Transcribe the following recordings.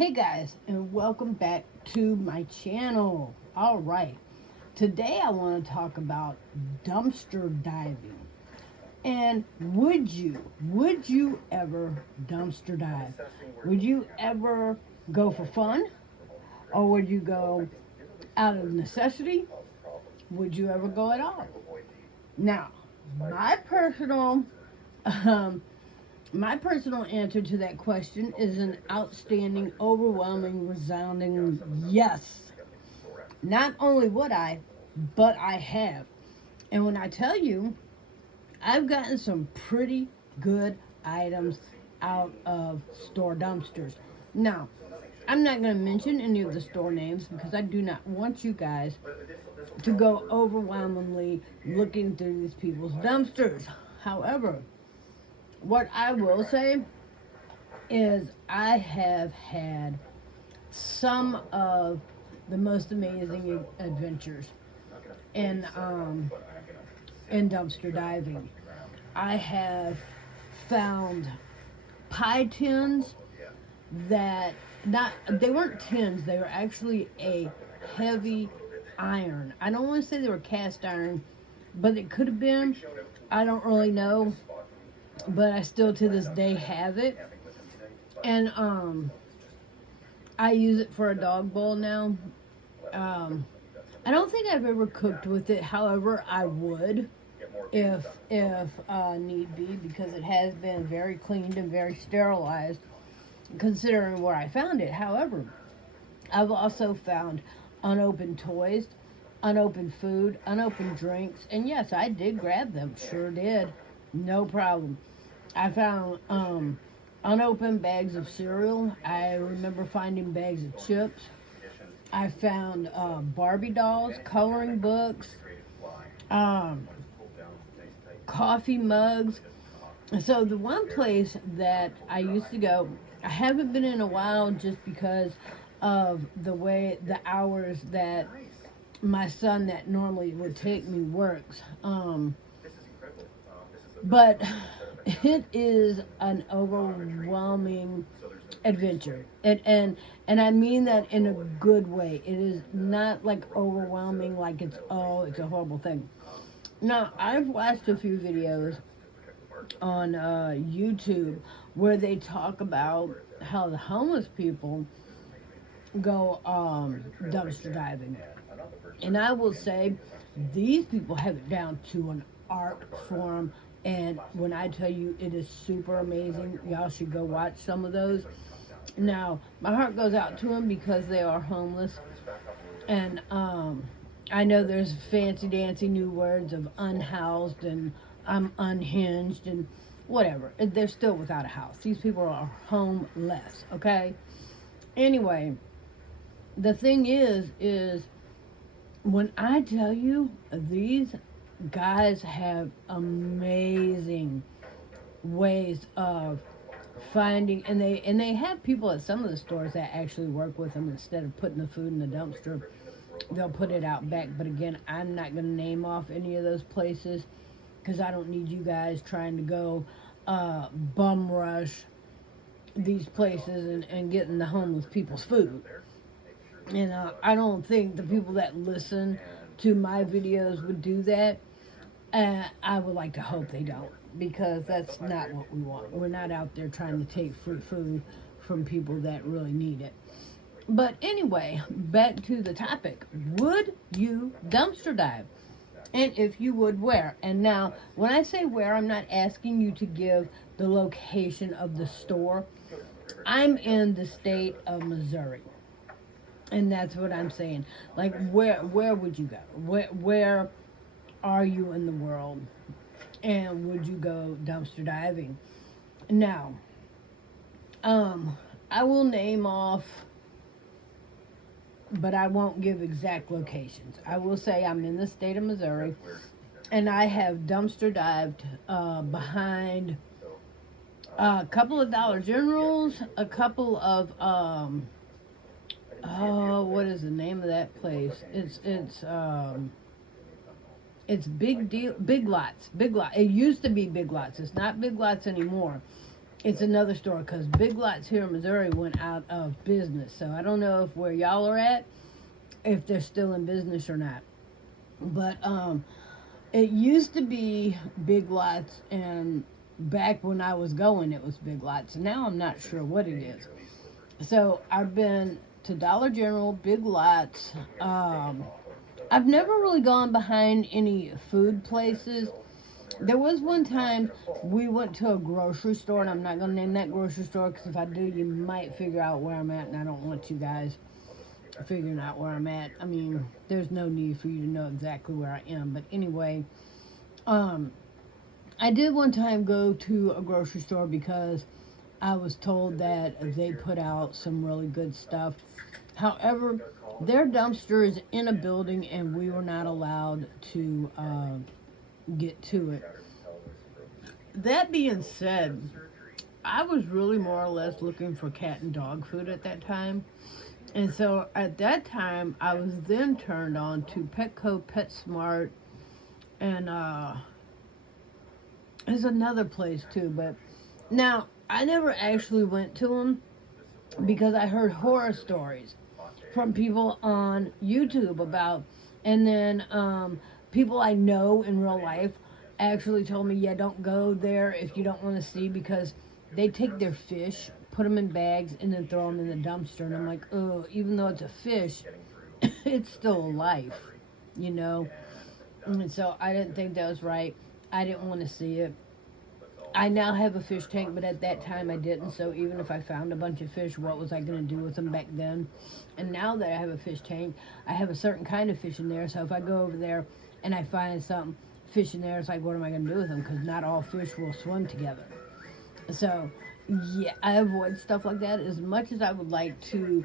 Hey guys, and welcome back to my channel. All right, today I want to talk about dumpster diving. And would you ever dumpster dive? Would you ever go for fun, or would you go out of necessity? Would you ever go at all? Now, my personal um, my personal answer to that question is an outstanding, overwhelming, resounding yes. Not only would I, but I have. And when I tell you, I've gotten some pretty good items out of store dumpsters. Now, I'm not going to mention any of the store names because I do not want you guys to go overwhelmingly looking through these people's dumpsters. However, what I will say is I have had some of the most amazing adventures in dumpster diving. I have found pie tins that not they weren't tins, they were actually a heavy iron. I don't want to say they were cast iron, but it could have been. I don't really know, but I still to this day have it. And I use it for a dog bowl now. Um, I don't think I've ever cooked with it. However, I would if need be, because it has been very cleaned and very sterilized, considering where I found it. However, I've also found unopened toys, unopened food, unopened drinks, and yes, I did grab them. Sure did, no problem. I found unopened bags of cereal. I remember finding bags of chips. I found Barbie dolls, coloring books, um, coffee mugs. So the one place that I used to go, I haven't been in a while just because of the hours that my son that normally would take me works. But it is an overwhelming adventure, and I mean that in a good way. It is not like overwhelming, like it's a horrible thing. Now I've watched a few videos on YouTube where they talk about how the homeless people go dumpster diving, and I will say these people have it down to an art form. And when I tell you it is super amazing, y'all should go watch some of those. Now, my heart goes out to them because they are homeless. And I know there's fancy dancy new words of unhoused and I'm unhinged and whatever. They're still without a house. These people are homeless, okay? Anyway, the thing is when I tell you these guys have amazing ways of finding, and they have people at some of the stores that actually work with them. Instead of putting the food in the dumpster, they'll put it out back. But again, I'm not going to name off any of those places because I don't need you guys trying to go bum rush these places and getting the homeless people's food. And I don't think the people that listen to my videos would do that. I would like to hope they don't, because that's not what we want. We're not out there trying to take free food from people that really need it. But anyway, back to the topic. Would you dumpster dive? And if you would, where? And now, when I say where, I'm not asking you to give the location of the store. I'm in the state of Missouri. And that's what I'm saying. Like, where would you go? Where are you in the world? And would you go dumpster diving? Now, I will name off, but I won't give exact locations. I will say I'm in the state of Missouri, and I have dumpster dived behind a couple of Dollar Generals, a couple of oh, what is the name of that place? It's Big Deal, Big Lots, Big Lot. It used to be Big Lots. It's not Big Lots anymore. it's another store because Big Lots here in Missouri went out of business. So I don't know if where y'all are at, if they're still in business or not. But it used to be Big Lots, and back when I was going, it was Big Lots. Now I'm not sure what it is. So I've been to Dollar General, Big Lots. I've never really gone behind any food places. There was one time we went to a grocery store, and I'm not going to name that grocery store because if I do, you might figure out where I'm at, and I don't want you guys figuring out where I'm at. I mean, there's no need for you to know exactly where I am. But anyway, I did one time go to a grocery store because I was told that they put out some really good stuff. However, their dumpster is in a building, and we were not allowed to get to it. That being said, I was really more or less looking for cat and dog food at that time. And so at that time, I was then turned on to Petco, PetSmart, and there's another place too. But now, I never actually went to them because I heard horror stories from people on YouTube about, and then people I know in real life actually told me, yeah, don't go there if you don't want to see because they take their fish, put them in bags, and then throw them in the dumpster. And I'm like, oh, even though it's a fish, it's still a life, you know? And so I didn't think that was right. I didn't want to see it. I now have a fish tank, but at that time I didn't. So even if I found a bunch of fish, what was I going to do with them back then? And now that I have a fish tank, I have a certain kind of fish in there. So if I go over there and I find some fish in there, it's like, what am I going to do with them? Because not all fish will swim together. So, yeah, I avoid stuff like that as much as I would like to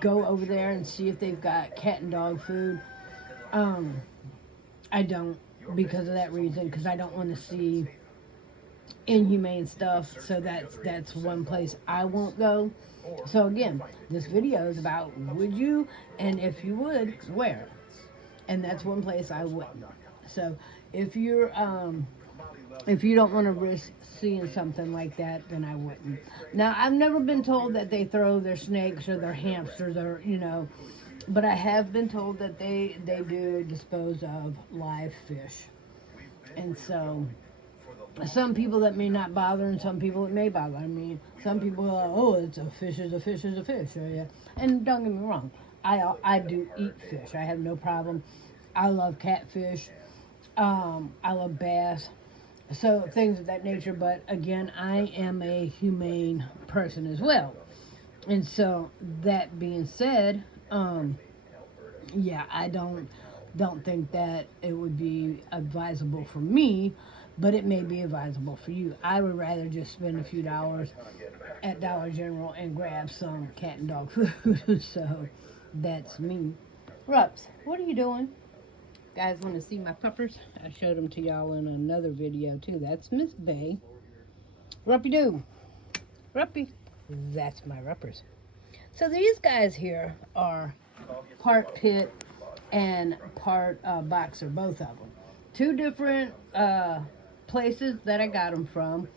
go over there and see if they've got cat and dog food. I don't because of that reason, because I don't want to see inhumane stuff. So that's one place I won't go. So again, this video is about would you, and if you would, where? And that's one place I wouldn't. So if you don't want to risk seeing something like that, then I wouldn't. Now, I've never been told that they throw their snakes or their hamsters or, but I have been told that they do dispose of live fish. And so, some people that may not bother and some people it may bother. I mean, some people are like, oh, it's a fish is a fish is a fish. Oh, yeah. And don't get me wrong, I do eat fish. I have no problem. I love catfish. I love bass. So things of that nature, but again, I am a humane person as well. And so that being said, yeah, I don't think that it would be advisable for me, but it may be advisable for you. I would rather just spend a few dollars at Dollar General and grab some cat and dog food. So that's me. Rups, what are you doing? Guys want to see my puppers? I showed them to y'all in another video too. That's Miss Bay. Ruppy doo. Ruppy. That's my ruppers. So these guys here are part pit and part boxer, both of them. Two different places that I got them from.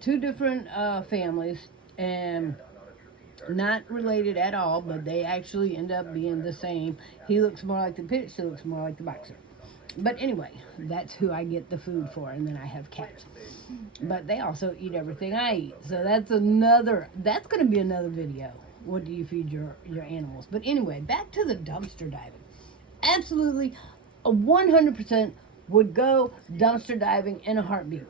Two different families, and not related at all, but they actually end up being the same. He looks more like the pit, she looks more like the boxer. But anyway, that's who I get the food for, and then I have cats. But they also eat everything I eat. So that's going to be another video. What do you feed your animals? But anyway, back to the dumpster diving. Absolutely, 100% would go dumpster diving in a heartbeat.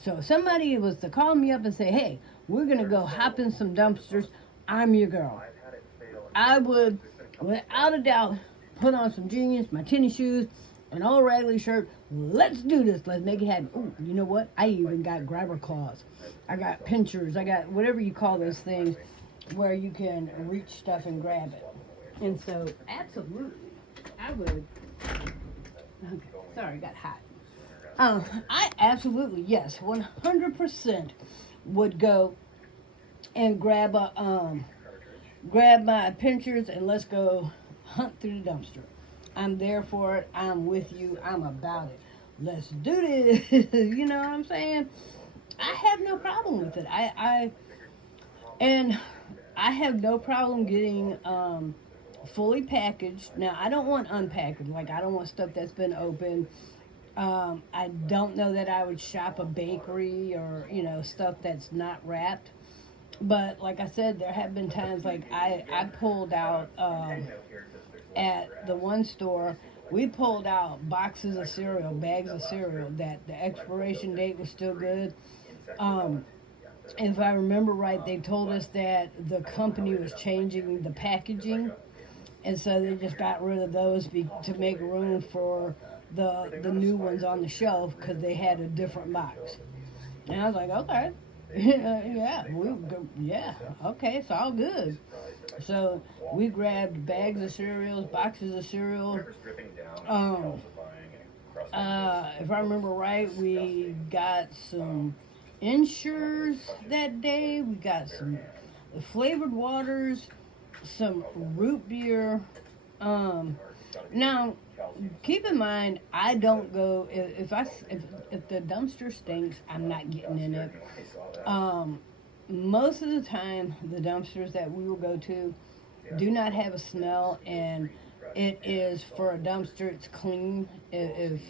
So if somebody was to call me up and say, hey, we're going to go hop in some dumpsters, I'm your girl. I would, without a doubt, put on some jeans, my tennis shoes, an old raggedy shirt. Let's do this. Let's make it happen. Ooh, you know what? I even got grabber claws. I got pinchers. I got whatever you call those things where you can reach stuff and grab it. And so, absolutely, I would. Okay, sorry, got hot. I absolutely, yes, 100% would go and grab my pinchers and let's go hunt through the dumpster. I'm there for it. I'm with you. I'm about it. Let's do this. You know what I'm saying? I have no problem with it. And I have no problem getting fully packaged. Now I don't want unpackaged. Like I don't want stuff that's been opened. I don't know that I would shop a bakery or stuff that's not wrapped. But like I said, there have been times like I pulled out at the one store. We pulled out boxes of cereal, bags of cereal that the expiration date was still good. Um, if I remember right, they told us that the company was changing the packaging, and so they just got rid of those to make room for the new ones on the shelf because they had a different box. And I was like, okay, yeah, okay, it's all good. So we grabbed bags of cereals, boxes of cereal. Um, if I remember right, we got some Ensures that day. We got some flavored waters, some root beer. Um, Now, keep in mind, I don't go if the dumpster stinks, I'm not getting in it. Um, Most of the time, the dumpsters that we will go to do not have a smell, and it is for a dumpster. It's clean. If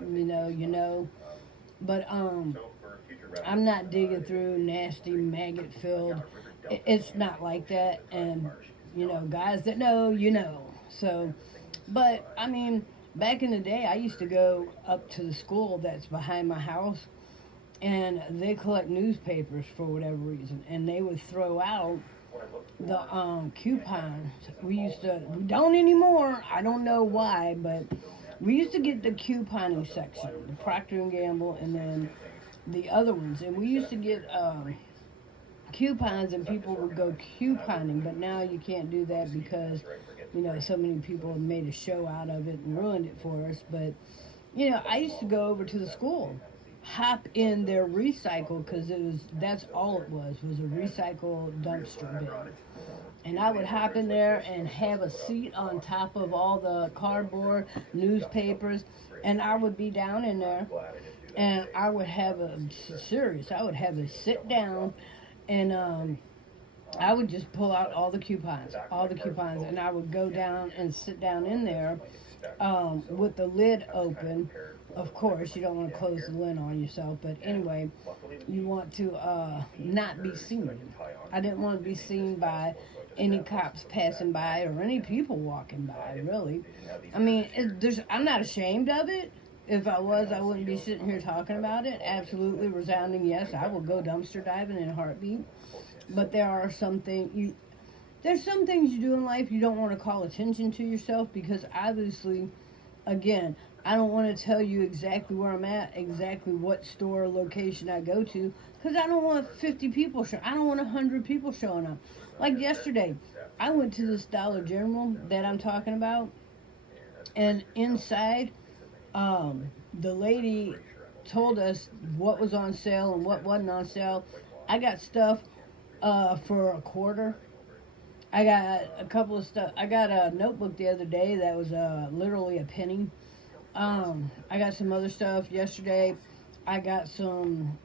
you know. But I'm not digging through nasty maggot filled. It's not like that, and guys that know, So, but I mean, back in the day, I used to go up to the school that's behind my house, and they collect newspapers for whatever reason, and they would throw out the coupons. We don't anymore. I don't know why, but we used to get the couponing section, the Procter and Gamble, and then the other ones, and we used to get coupons, and people would go couponing. But now you can't do that because so many people have made a show out of it and ruined it for us. But I used to go over to the school, hop in their recycle, because that's all it was a recycle dumpster bin. And I would hop in there and have a seat on top of all the cardboard, newspapers, and I would be down in there, and I would have I would have a sit down, and I would just pull out all the coupons, and I would go down and sit down in there with the lid open. Of course, you don't want to close the lid on yourself, but anyway, you want to not be seen. I didn't want to be seen by any cops passing by or any people walking by, really. I mean, I'm not ashamed of it. If I was, I wouldn't be sitting here talking about it. Absolutely resounding yes, I will go dumpster diving in a heartbeat. But there's some things you do in life you don't want to call attention to yourself, because obviously, again, I don't want to tell you exactly where I'm at, exactly what store location I go to, because I don't want 50 people I don't want 100 people showing up. Like yesterday, I went to this Dollar General that I'm talking about, and inside, the lady told us what was on sale and what wasn't on sale. I got stuff for a quarter. I got a couple of stuff. I got a notebook the other day that was literally a penny. I got some other stuff yesterday. I got some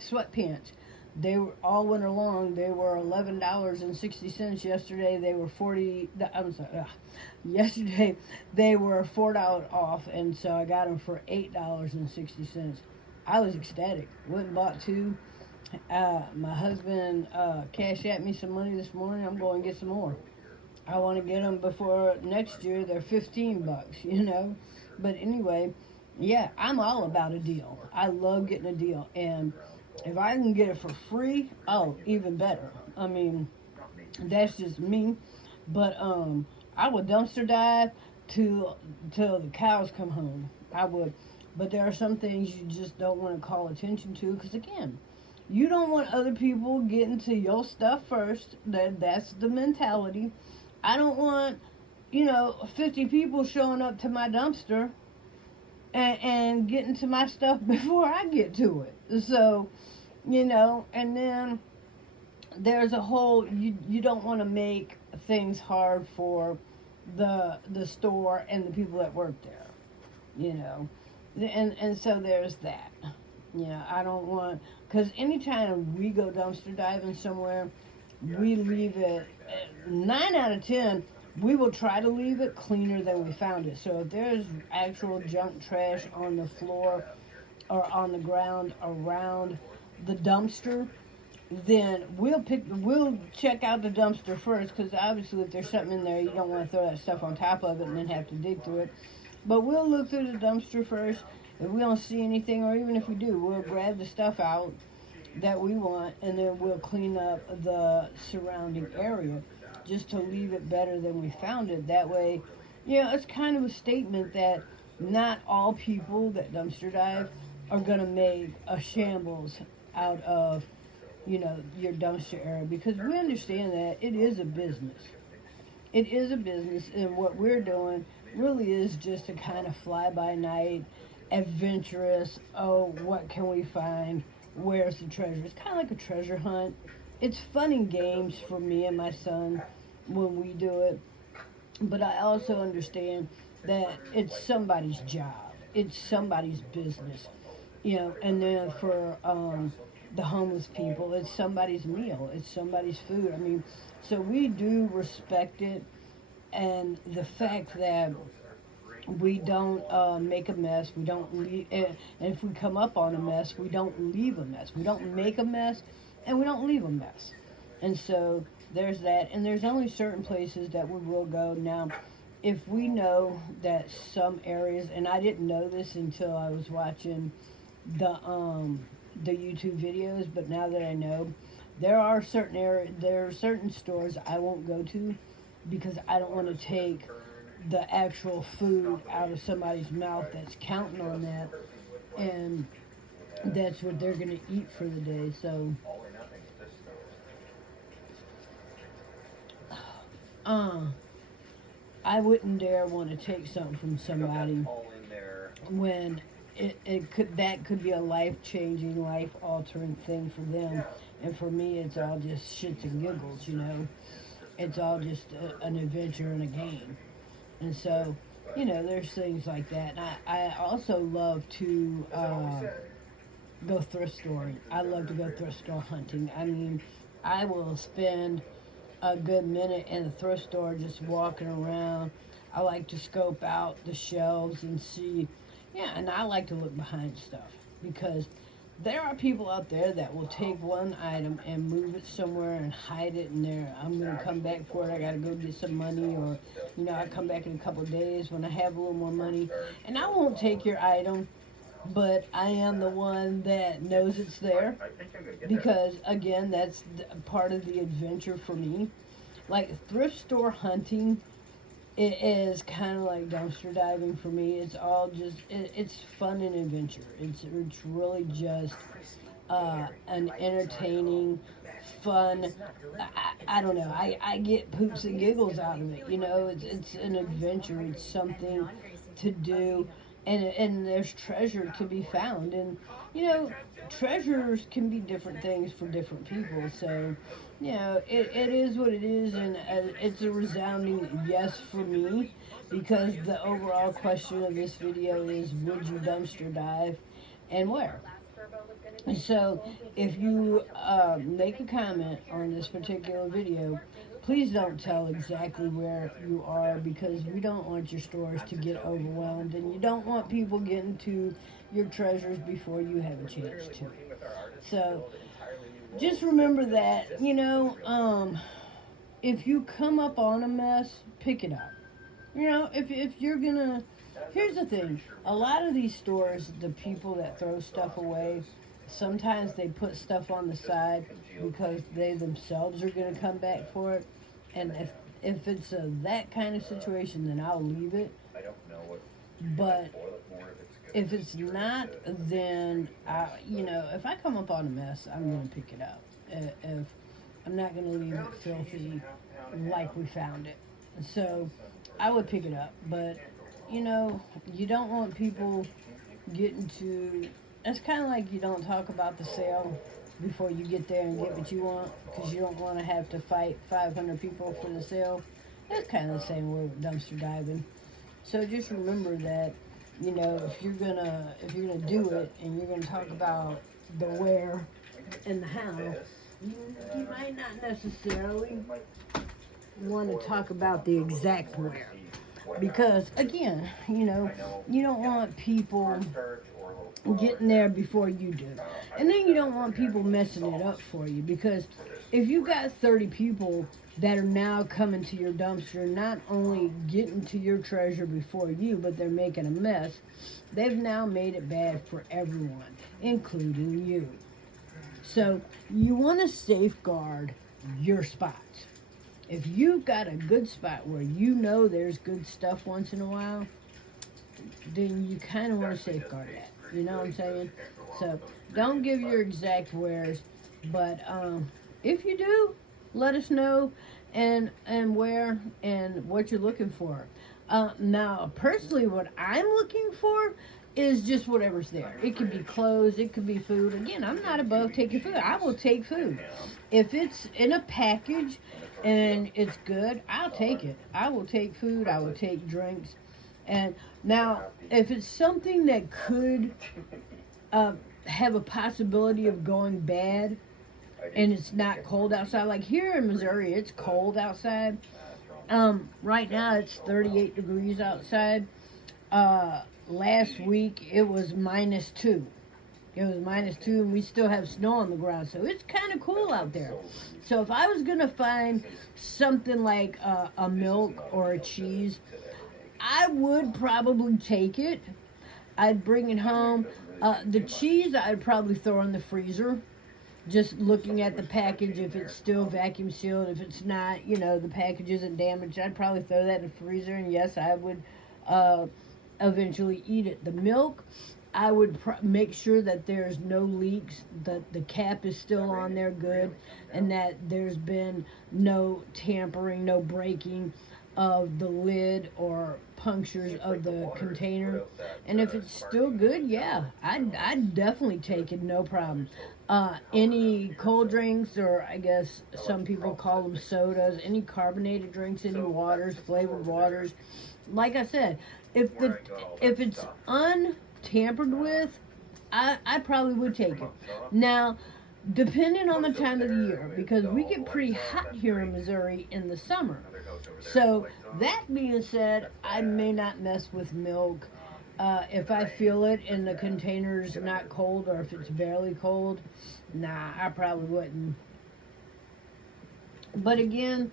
sweatpants. They were all winter long. They were $11.60 yesterday. They were 40. I'm sorry. Yesterday they were $4 off, and so I got them for $8.60. I was ecstatic. Went and bought two. My husband cashed at me some money this morning. I'm going to get some more. I want to get them before next year. They're $15, But anyway, yeah, I'm all about a deal. I love getting a deal, and if I can get it for free, oh, even better. I mean, that's just me. But I would dumpster dive till the cows come home. I would. But there are some things you just don't want to call attention to, because again, you don't want other people getting to your stuff first. That's the mentality. I don't want 50 people showing up to my dumpster and getting to my stuff before I get to it. So, and then there's a whole, you don't want to make things hard for the store and the people that work there, and so there's that. Yeah, I don't want, because anytime we go dumpster diving somewhere, we leave it, 9 out of 10, we will try to leave it cleaner than we found it. So if there's actual junk trash on the floor or on the ground around the dumpster, then we'll check out the dumpster first, because obviously if there's something in there, you don't want to throw that stuff on top of it and then have to dig through it. But we'll look through the dumpster first. If we don't see anything, or even if we do, we'll grab the stuff out that we want, and then we'll clean up the surrounding area just to leave it better than we found it. That way, it's kind of a statement that not all people that dumpster dive are going to make a shambles out of, your dumpster area, because we understand that it is a business. It is a business, and what we're doing really is just a kind of fly by night, adventurous. Oh, what can we find? Where's the treasure? It's kind of like a treasure hunt. It's fun and games for me and my son when we do it, but I also understand that it's somebody's job, it's somebody's business, and then for the homeless people, it's somebody's meal, it's somebody's food. I mean, so we do respect it, and the fact that we don't make a mess, we don't leave, and if we come up on a mess, we don't leave a mess, we don't make a mess, and we don't leave a mess. And so there's that, and there's only certain places that we will go. Now, if we know that some areas, and I didn't know this until I was watching the YouTube videos, but now that I know, there are certain stores I won't go to, because I don't want to take the actual food out of somebody's mouth that's counting on that, and that's what they're going to eat for the day. So uh, I wouldn't dare want to take something from somebody when it could be a life changing, life altering thing for them, and for me it's all just shits and giggles. It's all just an adventure and a game. And so, there's things like that. And I also love to go thrift storing. I love to go thrift store hunting. I mean, I will spend a good minute in the thrift store just walking around. I like to scope out the shelves and see, and I like to look behind stuff, because there are people out there that will take one item and move it somewhere and hide it in there. I'm going to come back for it. I got to go get some money, or, I'll come back in a couple of days when I have a little more money. And I won't take your item, but I am the one that knows it's there, because, again, that's part of the adventure for me. Like, thrift store hunting, it is kind of like dumpster diving for me. It's all just, it's fun and adventure. It's really just an entertaining, fun. I don't know. I get poops and giggles out of it. It's an adventure. It's something to do, and there's treasure to be found. And treasures can be different things for different people. So it is what it is, and it's a resounding yes for me, because the overall question of this video is, would you dumpster dive, and where? So if you make a comment on this particular video, please don't tell exactly where you are, because we don't want your stores to get overwhelmed, and you don't want people getting to your treasures before you have a chance to. So just remember that, if you come up on a mess, pick it up. If you're gonna, here's the thing, a lot of these stores, the people that throw stuff away, sometimes they put stuff on the side because they themselves are gonna come back for it. And if it's that kind of situation, then I'll leave it. But if it's not, then if I come up on a mess, I'm gonna pick it up. If I'm not gonna leave it filthy like we found it, so I would pick it up. But you don't want people getting to. It's kind of like you don't talk about the sale before you get there and get what you want, because you don't want to have to fight 500 people for the sale. It's kind of the same way with dumpster diving. So just remember that you know, if you're gonna do it and you're gonna talk about the where and the how, you might not necessarily want to talk about the exact where. Because again, you don't want people getting there before you do. And then you don't want people messing it up for you, because if you got 30 people that are now coming to your dumpster, not only getting to your treasure before you, but they're making a mess, they've now made it bad for everyone, including you. So you want to safeguard your spots. If you've got a good spot where you know there's good stuff once in a while, then you kind of want to safeguard that. You know what I'm saying? So don't give your exact wares, but if you do, let us know and where and what you're looking for. Now, personally, what I'm looking for is just whatever's there. It could be clothes, it could be food. Again, I'm not above taking food. I will take food. If it's in a package and it's good, I'll take it. I will take food, I will take drinks. And now, if it's something that could have a possibility of going bad and it's not cold outside, like here in Missouri, it's cold outside. Right now, it's 38 degrees outside. Last week, it was -2. It was -2, and we still have snow on the ground, so it's kind of cool out there. So if I was going to find something like a milk or a cheese, I would probably take it. I'd bring it home. The cheese I'd probably throw in the freezer. Just looking at the package, if it's still vacuum sealed, if it's not, the package isn't damaged, I'd probably throw that in the freezer. And yes, I would eventually eat it. The milk, I would make sure that there's no leaks, that the cap is still on there good, and that there's been no tampering, no breaking of the lid or punctures of the container. And if it's still good, yeah, I'd definitely take it, no problem. Any cold drinks, or I guess some people call them sodas, any carbonated drinks, any waters, flavored waters, like I said, if it's untampered with, I probably would take it. Now, depending on the time of the year, because we get pretty hot here in Missouri in the summer. So that being said, I may not mess with milk. If I feel it and the container's not cold, or if it's barely cold, nah, I probably wouldn't. But again,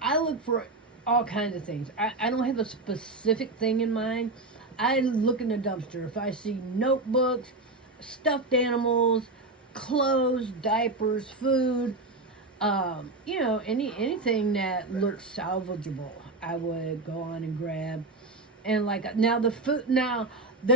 I look for all kinds of things. I don't have a specific thing in mind. I look in the dumpster. If I see notebooks, stuffed animals, clothes, diapers, food, anything that looks salvageable, I would go on and grab. And like now the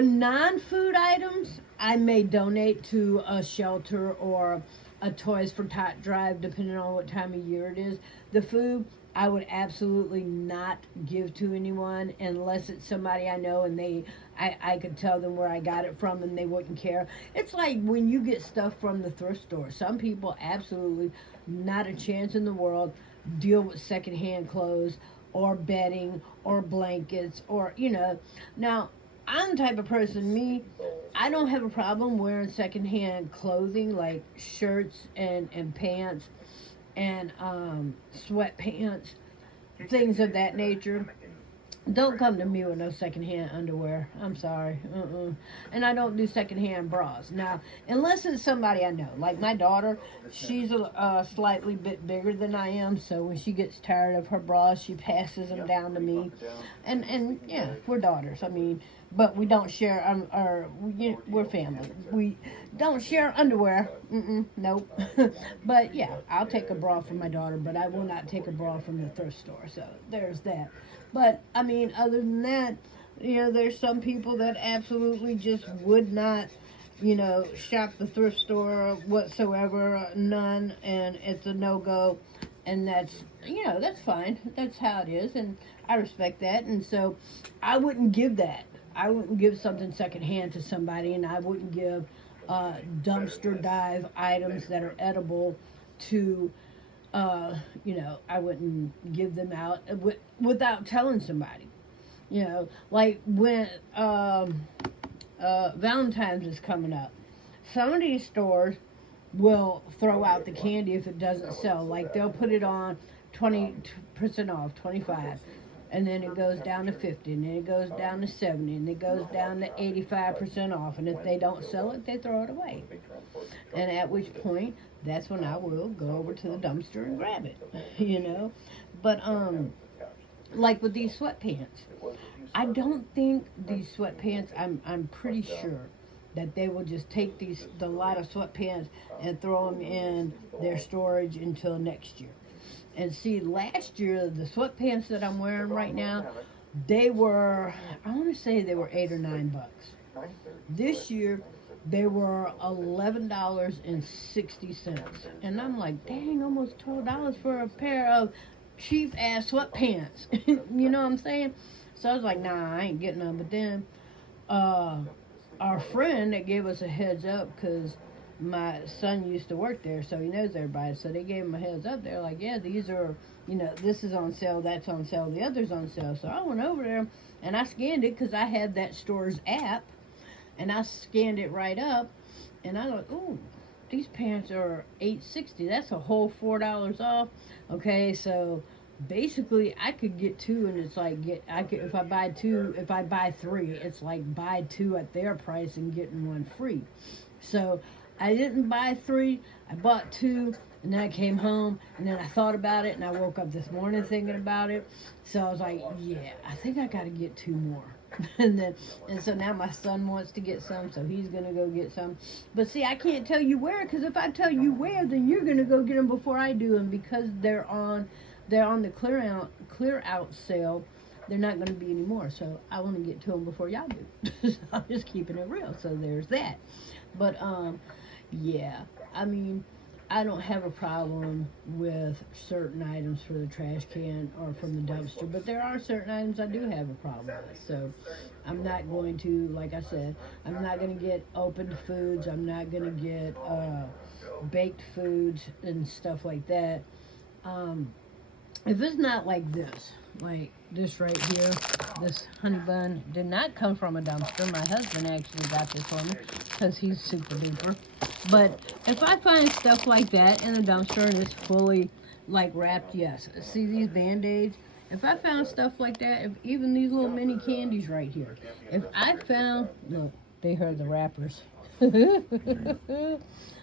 non-food items, I may donate to a shelter or a Toys for Tot drive, depending on what time of year it is. The food, I would absolutely not give to anyone unless it's somebody I know and I could tell them where I got it from and they wouldn't care. It's like when you get stuff from the thrift store. Some people absolutely not a chance in the world deal with secondhand clothes or bedding or blankets or, Now, I'm the type of person, I don't have a problem wearing secondhand clothing like shirts and pants and sweatpants, things of that nature. Don't come to me with no secondhand underwear. I'm sorry. And I don't do secondhand bras. Now, unless it's somebody I know. Like my daughter, she's a slightly bit bigger than I am, so when she gets tired of her bras, she passes them down to me. And yeah, we're daughters. But we don't share we're family. We don't share underwear. Nope. But yeah, I'll take a bra from my daughter, but I will not take a bra from the thrift store. So there's that. But other than that, there's some people that absolutely just would not, shop the thrift store whatsoever, none, and it's a no-go. And that's fine. That's how it is, and I respect that. And so I wouldn't give that. I wouldn't give something secondhand to somebody, and I wouldn't give dumpster dive items that are edible to, I wouldn't give them out without telling somebody. You know, like when Valentine's is coming up, some of these stores will throw out the candy if it doesn't sell. Like they'll put it on 20% off, 25, and then it goes down to 50, and then it goes down to 70, and it goes down to 85% off. And if they don't sell it, they throw it away. And at which point, that's when I will go over to the dumpster and grab it. You know, but like with these sweatpants, I don't think these sweatpants. I'm pretty sure that they will just take the lot of sweatpants and throw them in their storage until next year. And see, last year the sweatpants that I'm wearing right now, they were, I want to say they were $8 or $9. This year they were $11.60, and I'm like, dang, almost $12 for a pair of cheap ass sweatpants. You know what I'm saying? So I was like, nah, I ain't getting them. But then our friend that gave us a heads up, because my son used to work there, so he knows everybody. So they gave him a heads up. They're like, yeah, these are, you know, this is on sale, that's on sale, the other's on sale. So I went over there and I scanned it because I had that store's app, and I scanned it right up, and I was like, ooh, these pants are $8.60. That's a whole $4 off. Okay, so basically I could get two, and it's like if I buy two, if I buy three, it's like buy two at their price and getting one free. So I didn't buy three, I bought two, and then I came home, and then I thought about it, and I woke up this morning thinking about it. So I was like, yeah, I think I got to get two more. and so now my son wants to get some, so he's gonna go get some. But see, I can't tell you where, because if I tell you where, then you're gonna go get them before I do, and because they're on the clear out sale, they're not going to be anymore. So I want to get to them before y'all do. So I'm just keeping it real. So there's that. But yeah, I mean, I don't have a problem with certain items for the trash can or from the dumpster, but there are certain items I do have a problem with. So I'm not going to, like I said, I'm not going to get opened foods. I'm not going to get baked foods and stuff like that. If it's not like this right here, this honey bun did not come from a dumpster. My husband actually got this for me because he's super duper. But if I find stuff like that in a dumpster and it's fully like wrapped, yes. See these Band-Aids? If I found stuff like that, if even these little mini candies right here, if I found, look, they heard the wrappers.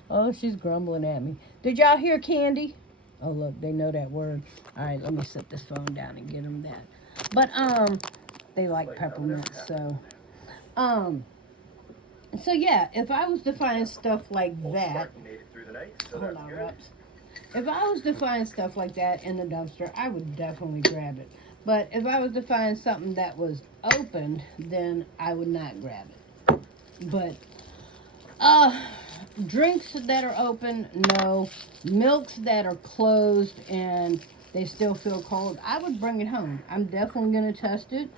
Oh, she's grumbling at me. Did y'all hear Candy? Oh, look, they know that word. All right, let me set this phone down and get them that. But, they like peppermint, so yeah, if I was to find stuff like that, hold on, Reps. If I was to find stuff like that in the dumpster, I would definitely grab it. But if I was to find something that was opened, then I would not grab it. But, drinks that are open, no. Milks that are closed and they still feel cold, I would bring it home. I'm definitely going to test it.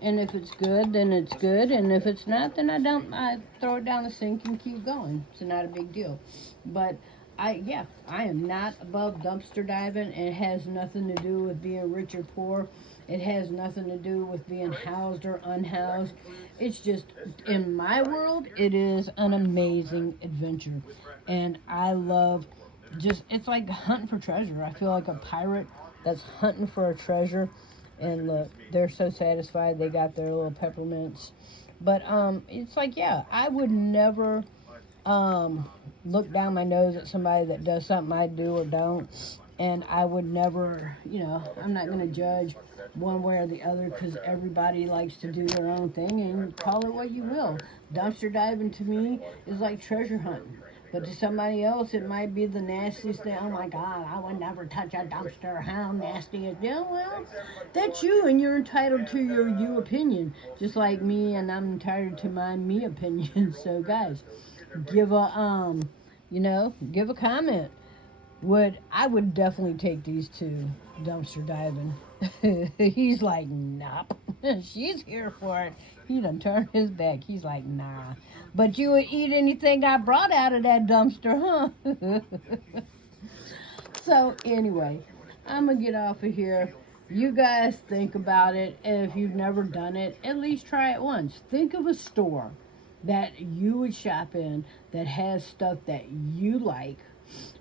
And if it's good, then it's good. And if it's not, then I throw it down the sink and keep going. It's not a big deal. But I am not above dumpster diving. It has nothing to do with being rich or poor. It has nothing to do with being housed or unhoused. It's just, in my world, it is an amazing adventure. And I love it's like hunting for treasure. I feel like a pirate that's hunting for a treasure. And look, they're so satisfied. They got their little peppermints. But it's like, yeah, I would never look down my nose at somebody that does something I do or don't. And I would never, I'm not going to judge one way or the other, because everybody likes to do their own thing, and call it what you will. Dumpster diving to me is like treasure hunting. But to somebody else, it might be the nastiest thing. Oh my God, I would never touch a dumpster. How nasty is it? Yeah, well, that's you, and you're entitled to your you opinion. Just like me, and I'm entitled to my me opinion. So guys, give a give a comment. I would definitely take these two dumpster diving. He's like, nope. She's here for it. He done turned his back. He's like, nah. But you would eat anything I brought out of that dumpster, huh? So anyway, I'm going to get off of here. you guys think about it. If you've never done it, at least try it once. Think of a store that you would shop in that has stuff that you like,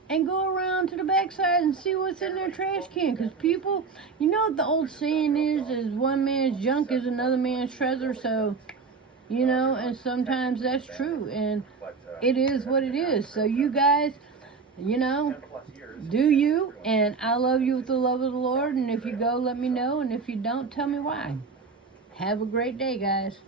and go around to the backside and see what's in their trash can. Because people, you know what the old saying is one man's junk is another man's treasure. So, and sometimes that's true. And it is what it is. So you guys, you know, do you. And I love you with the love of the Lord. And if you go, let me know. And if you don't, tell me why. Have a great day, guys.